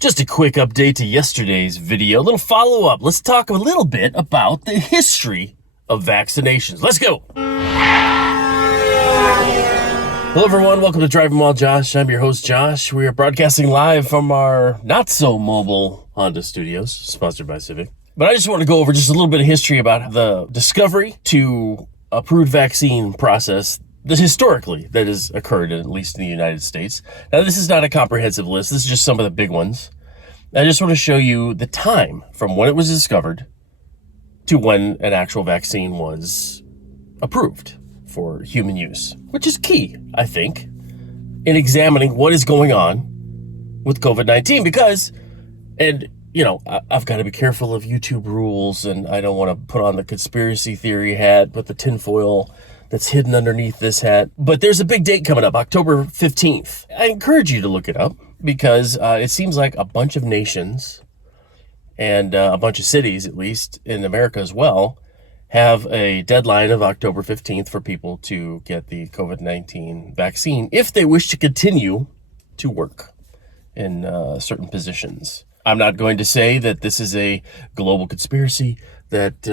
Just a quick update to yesterday's video, a little follow-up. Let's talk a little bit about the history of vaccinations. Let's go. Hello everyone, welcome to Driving While Josh. I'm your host Josh. We are broadcasting live from our not-so-mobile Honda studios, sponsored by Civic. But I just want to go over just a little bit of history about the discovery to approved vaccine process that historically that has occurred, at least in the United States. Now, this is not a comprehensive list. This is just some of the big ones. I just want to show you the time from when it was discovered to when an actual vaccine was approved for human use, which is key, I think, in examining what is going on with COVID-19 because, and you know, I've got to be careful of YouTube rules, and I don't want to put on the conspiracy theory hat, put the tinfoil that's hidden underneath this hat. But there's a big date coming up, October 15th. I encourage you to look it up because it seems like a bunch of nations and a bunch of cities, at least in America as well, have a deadline of October 15th for people to get the COVID-19 vaccine if they wish to continue to work in certain positions. I'm not going to say that this is a global conspiracy, that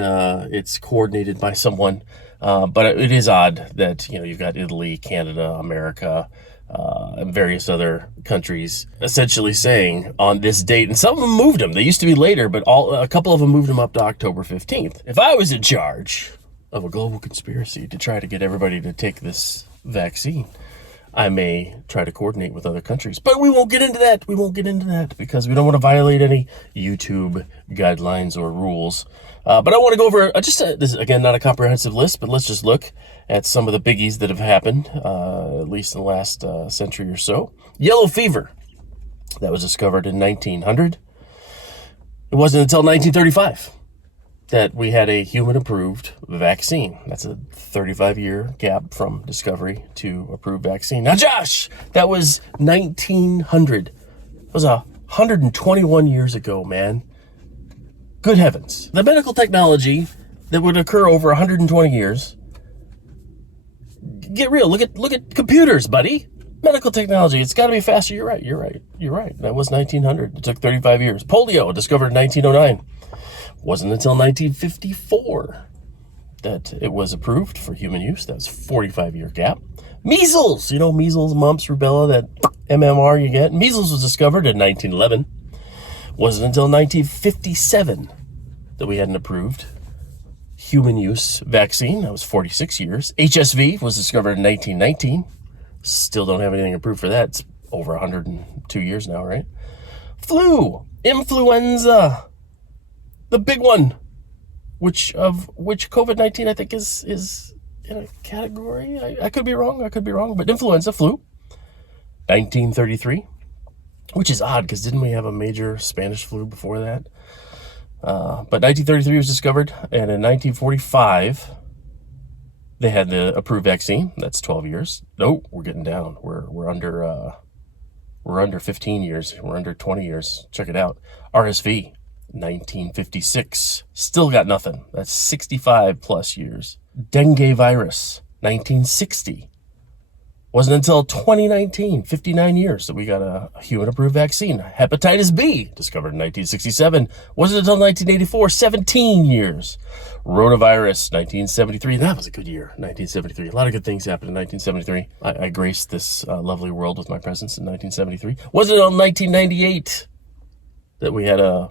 it's coordinated by someone, but it is odd that, you know, you've got Italy, Canada, America, and various other countries essentially saying on this date, and some of them moved them. They used to be later, but a couple of them moved them up to October 15th. If I was in charge of a global conspiracy to try to get everybody to take this vaccine, I may try to coordinate with other countries, but we won't get into that. We won't get into that because we don't want to violate any YouTube guidelines or rules. But I want to go over this is, again, not a comprehensive list, but let's just look at some of the biggies that have happened, at least in the last century or so. Yellow fever, that was discovered in 1900. It wasn't until 1935 that we had a human-approved vaccine. That's a 35-year gap from discovery to approved vaccine. Now, Josh, that was 1900. That was 121 years ago, man. Good heavens. The medical technology that would occur over 120 years. Get real. Look at computers, buddy. Medical technology. It's got to be faster. You're right. That was 1900. It took 35 years. Polio, discovered in 1909. Wasn't until 1954 that it was approved for human use. That was a 45-year gap. Measles, you know, measles, mumps, rubella, that MMR you get. Measles was discovered in 1911. Wasn't until 1957 that we had an approved human use vaccine. That was 46 years. HSV was discovered in 1919. Still don't have anything approved for that. It's over 102 years now, right? Flu, influenza, the big one, which COVID-19 I think is in a category. I could be wrong, but influenza, flu, 1933, which is odd because didn't we have a major Spanish flu before that? But 1933 was discovered, and in 1945 they had the approved vaccine. That's 12 years. No, we're getting down. We're under 15 years. We're under 20 years. Check it out. RSV, 1956. Still got nothing. That's 65 plus years. Dengue virus, 1960. Wasn't until 2019, 59 years, that we got a human-approved vaccine. Hepatitis B, discovered in 1967. Wasn't until 1984, 17 years. Rotavirus, 1973. That was a good year, 1973. A lot of good things happened in 1973. I graced this lovely world with my presence in 1973. Wasn't until 1998 that we had a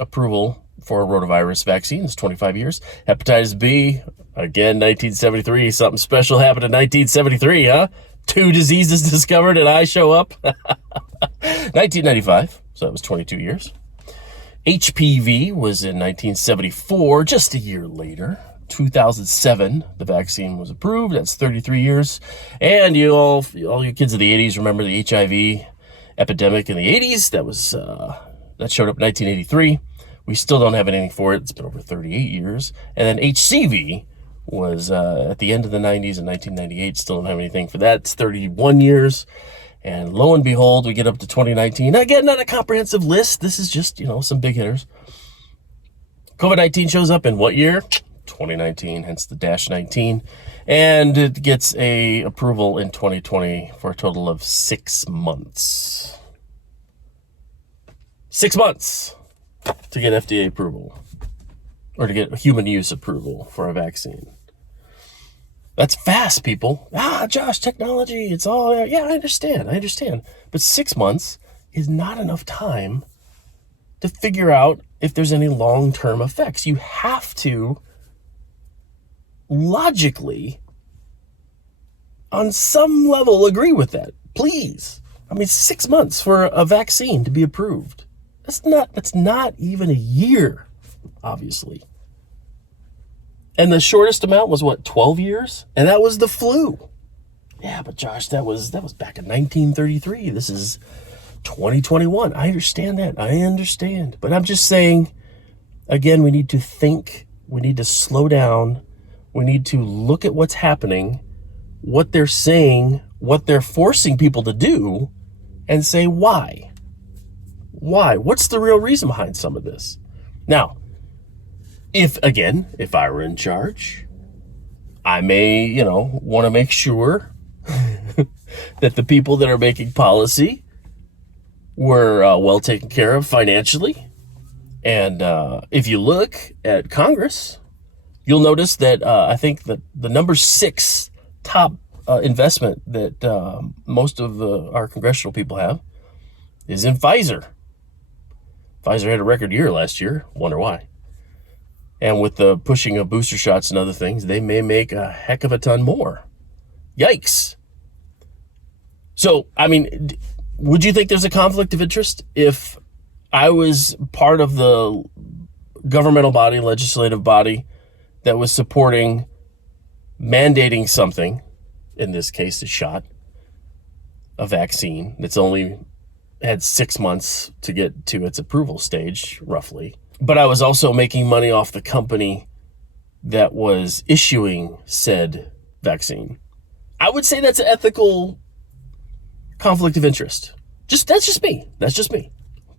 approval for a rotavirus vaccine. It's 25 years. Hepatitis B, again, 1973. Something special happened in 1973, huh? 2 diseases discovered and I show up. 1995, so that was 22 years. HPV was in 1974, just a year later. 2007, the vaccine was approved. That's 33 years. And all you kids of the 80s remember the HIV epidemic in the 80s. That showed up in 1983. We still don't have anything for it. It's been over 38 years. And then HCV was at the end of the 90s in 1998. Still don't have anything for that. It's 31 years. And lo and behold, we get up to 2019. Again, not a comprehensive list. This is just, some big hitters. COVID-19 shows up in what year? 2019, hence the -19. And it gets a approval in 2020 for a total of 6 months. 6 months to get FDA approval or to get human use approval for a vaccine. That's fast, people. Josh, technology, it's all, yeah, I understand. But 6 months is not enough time to figure out if there's any long-term effects. You have to logically, on some level, agree with that. Please. I mean, 6 months for a vaccine to be approved. That's not even a year, obviously. And the shortest amount was what, 12 years? And that was the flu. Yeah, but Josh, that was back in 1933. This is 2021. I understand that. I understand. But I'm just saying, again, we need to think. We need to slow down. We need to look at what's happening, what they're saying, what they're forcing people to do, and say, why? Why? What's the real reason behind some of this? Now, if I were in charge, I may, want to make sure that the people that are making policy were well taken care of financially. And if you look at Congress, you'll notice that I think that the number 6 top investment that most of our congressional people have is in Pfizer. Pfizer had a record year last year. Wonder why. And with the pushing of booster shots and other things, they may make a heck of a ton more. Yikes. So, I mean, would you think there's a conflict of interest if I was part of the governmental body, legislative body, that was supporting mandating something, in this case, a vaccine that's only had 6 months to get to its approval stage, roughly. But I was also making money off the company that was issuing said vaccine. I would say that's an ethical conflict of interest. That's just me.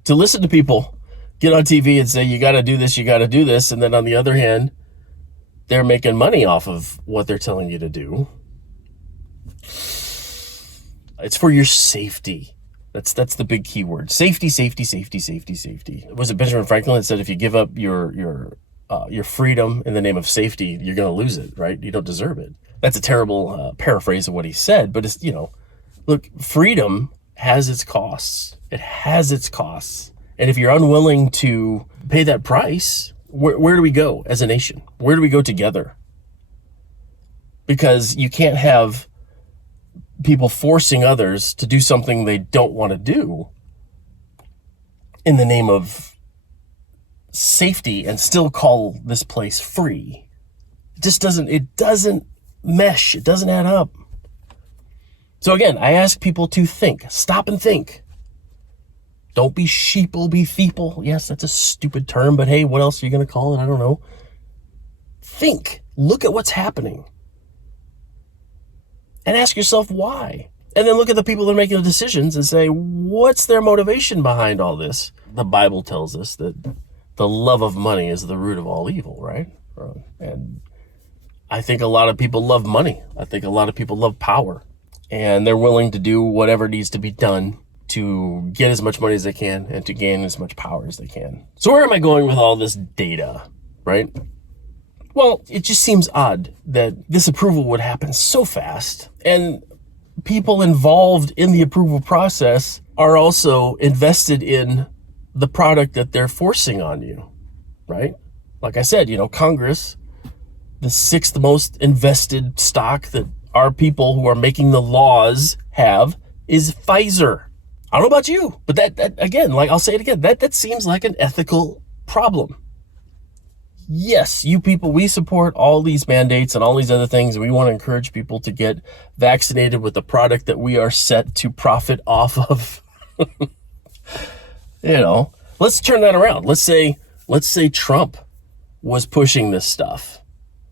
To listen to people get on TV and say, you got to do this. And then on the other hand, they're making money off of what they're telling you to do. It's for your safety. That's the big key word. Safety. Was it Benjamin Franklin that said if you give up your freedom in the name of safety, you're going to lose it, right? You don't deserve it. That's a terrible paraphrase of what he said, but it's, look, freedom has its costs. It has its costs. And if you're unwilling to pay that price, where do we go as a nation? Where do we go together? Because you can't have people forcing others to do something they don't want to do in the name of safety and still call this place free. It doesn't mesh. It doesn't add up. So again, I ask people to think. Stop and think. Don't be sheeple, be feeple. Yes, that's a stupid term, but hey, what else are you going to call it? I don't know. Think. Look at what's happening. And ask yourself why. And then look at the people that are making the decisions and say, what's their motivation behind all this? The Bible tells us that the love of money is the root of all evil, right? And I think a lot of people love money. I think a lot of people love power. And they're willing to do whatever needs to be done to get as much money as they can and to gain as much power as they can. So where am I going with all this data, right? Well, it just seems odd that this approval would happen so fast, and people involved in the approval process are also invested in the product that they're forcing on you, right? Like I said, Congress, the 6th most invested stock that our people who are making the laws have is Pfizer. I don't know about you, but that again, I'll say it again, that seems like an ethical problem. Yes, you people, we support all these mandates and all these other things. And we want to encourage people to get vaccinated with the product that we are set to profit off of. Let's turn that around. Let's say Trump was pushing this stuff,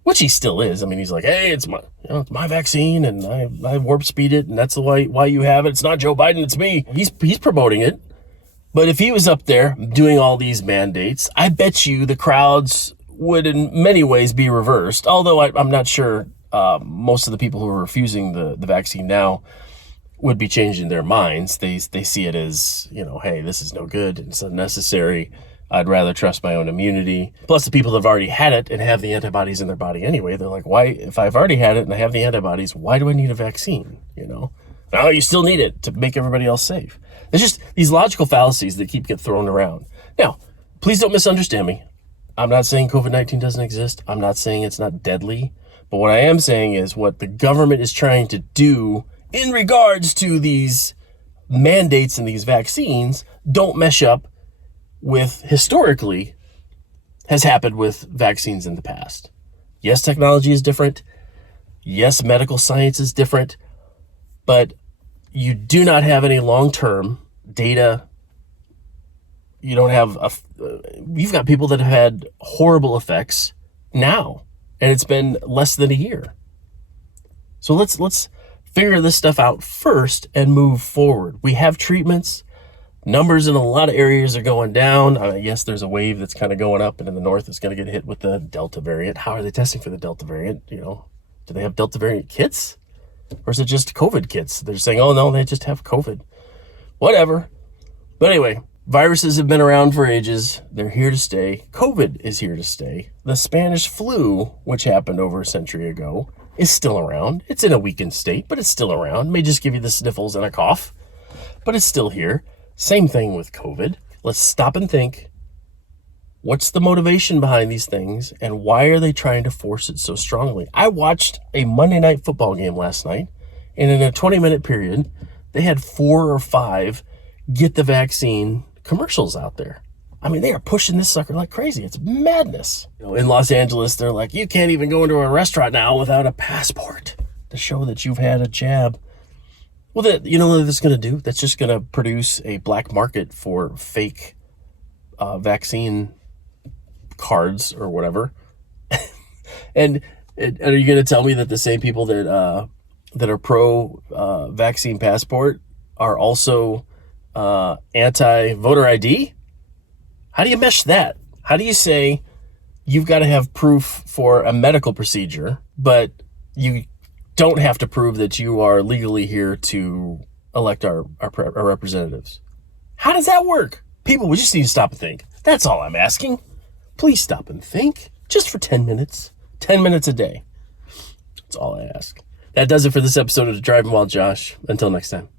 which he still is. I mean, he's like, hey, it's my vaccine and I warp speed it. And that's the why you have it. It's not Joe Biden, it's me. He's promoting it. But if he was up there doing all these mandates, I bet you the crowds would in many ways be reversed. Although I'm not sure most of the people who are refusing the vaccine now would be changing their minds. They see it as, hey, this is no good, it's unnecessary. I'd rather trust my own immunity. Plus, the people that have already had it and have the antibodies in their body anyway, they're like, why, if I've already had it and I have the antibodies, why do I need a vaccine? No, you still need it to make everybody else safe. There's just these logical fallacies that get thrown around. Now, please don't misunderstand me. I'm not saying COVID-19 doesn't exist. I'm not saying it's not deadly. But what I am saying is what the government is trying to do in regards to these mandates and these vaccines don't mesh up with historically has happened with vaccines in the past. Yes, technology is different. Yes, medical science is different. But you do not have any long-term data. You don't have you've got people that have had horrible effects now, and it's been less than a year. So let's figure this stuff out first and move forward. We have treatments. Numbers in a lot of areas are going down. Yes, there's a wave that's kind of going up, and in the north it's going to get hit with the Delta variant. How are they testing for the Delta variant? Do they have Delta variant kits? Or is it just COVID kits? They're saying, oh no, they just have COVID. Whatever. But anyway, viruses have been around for ages. They're here to stay. COVID is here to stay. The Spanish flu, which happened over a century ago, is still around. It's in a weakened state, but it's still around. It may just give you the sniffles and a cough, but it's still here. Same thing with COVID. Let's stop and think. What's the motivation behind these things, and why are they trying to force it so strongly? I watched a Monday night football game last night, and in a 20-minute period, they had 4 or 5 get the vaccine commercials out there. I mean, they are pushing this sucker like crazy. It's madness. In Los Angeles, they're like, you can't even go into a restaurant now without a passport to show that you've had a jab. Well, what that's going to do? That's just going to produce a black market for fake vaccine cards or whatever. and are you going to tell me that the same people that are pro vaccine passport are also anti voter ID? How do you mesh that? How do you say you've got to have proof for a medical procedure, but you don't have to prove that you are legally here to elect our representatives? How does that work? People, we just need to stop and think. That's all I'm asking. Please stop and think, just for 10 minutes. 10 minutes a day. That's all I ask. That does it for this episode of Driving While Josh. Until next time.